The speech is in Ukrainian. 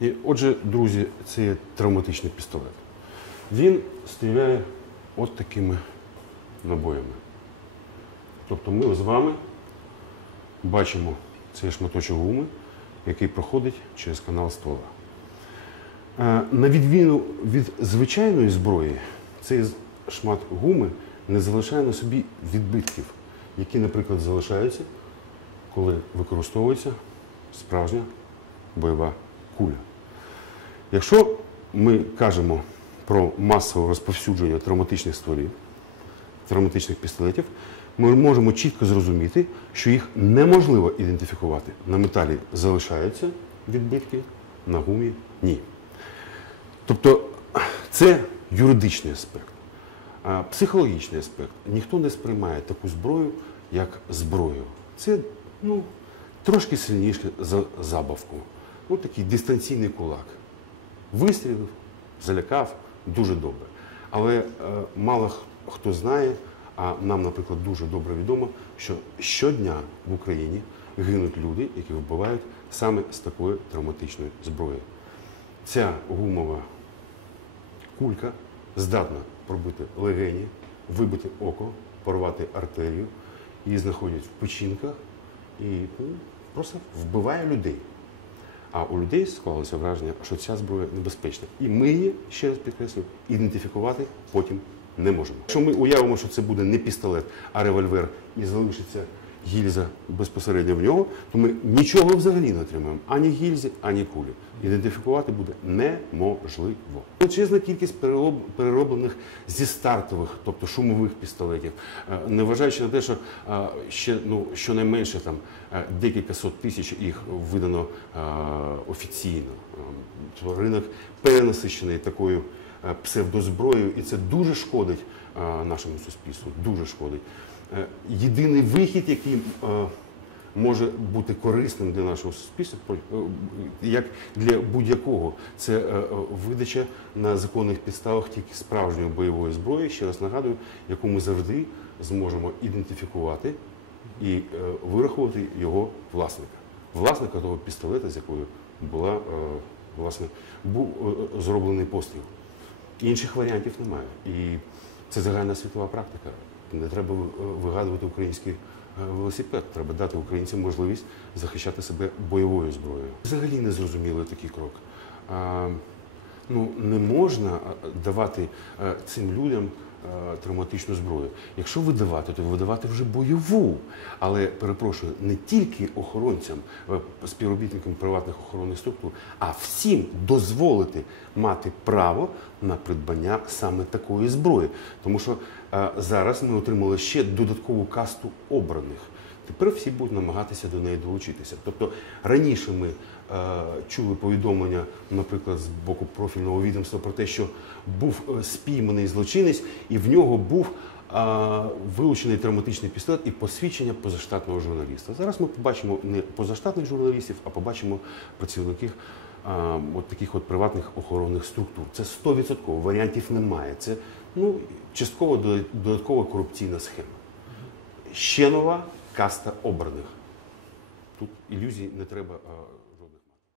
І отже, друзі, це є травматичний пістолет. Він стріляє от такими набоями. Тобто ми з вами бачимо цей шматочок гуми, який проходить через канал ствола. Е, На відміну від звичайної зброї, цей шмат гуми не залишає на собі відбитків, які, наприклад, залишаються, коли використовується справжня бойова куля. Якщо ми кажемо про масове розповсюдження травматичних стволів, травматичних пістолетів, ми можемо чітко зрозуміти, що їх неможливо ідентифікувати. На металі залишаються відбитки, на гумі ні. Тобто це юридичний аспект. А психологічний аспект. Ніхто не сприймає таку зброю як зброю. Це ну, трошки сильніше за забавку. Ну, такий дистанційний кулак. Вистрілив, залякав дуже добре. Але е, мало хто знає, а нам, наприклад, дуже добре відомо, що щодня в Україні гинуть люди, які вбивають саме з такої травматичної зброї. Ця гумова кулька здатна пробити легені, вибити око, порвати артерію, її знаходять в печінках і ну, просто вбиває людей. А у людей склалося враження, що ця зброя небезпечна. І ми її, ще раз підкреслю, ідентифікувати потім не можемо. Якщо ми уявимо, що це буде не пістолет, а револьвер, і залишиться гільза безпосередньо в нього, то ми нічого взагалі не отримаємо ані гільзи, ані кулі. Ідентифікувати буде неможливо. Величезна кількість перероб- перероблених зі стартових, тобто шумових пістолетів, Е, незважаючи на те, що е, ще ну щонайменше там е, декілька сот тисяч їх видано офіційно. Ринок перенасичений такою псевдозброєю, і це дуже шкодить е, нашому суспільству. Дуже шкодить. Е, Єдиний вихід, який е, може бути корисним для нашого суспільства, е, як для будь-якого, це е, е, видача на законних підставах тільки справжньої бойової зброї, ще раз нагадую, яку ми завжди зможемо ідентифікувати і е, вирахувати його власника, власника того пістолета, з якою була е, власне був е, зроблений постріл. Інших варіантів немає. І це загальна світова практика. Не треба вигадувати український е, велосипед. Треба дати українцям можливість захищати себе бойовою зброєю. Взагалі не зрозуміли такий крок. А, ну, не можна давати е, цим людям е, травматичну зброю. Якщо видавати, то видавати вже бойову. Але перепрошую, не тільки охоронцям, е, співробітникам приватних охоронних структур, а всім дозволити мати право на придбання саме такої зброї. Тому що е, зараз ми отримали ще додаткову касту обраних. Тепер всі будуть намагатися до неї долучитися. Тобто раніше ми е, чули повідомлення, наприклад, з боку профільного відомства про те, що був е, спійманий злочинець, і в нього був е, вилучений травматичний пістолет і посвідчення позаштатного журналіста. Зараз ми побачимо не позаштатних журналістів, а побачимо працівників е, от таких от приватних охоронних структур. Це 100%, варіантів немає. Це ну, частково додат- додаткова корупційна схема. Ще нова каста обраних. Тут ілюзій не треба. а,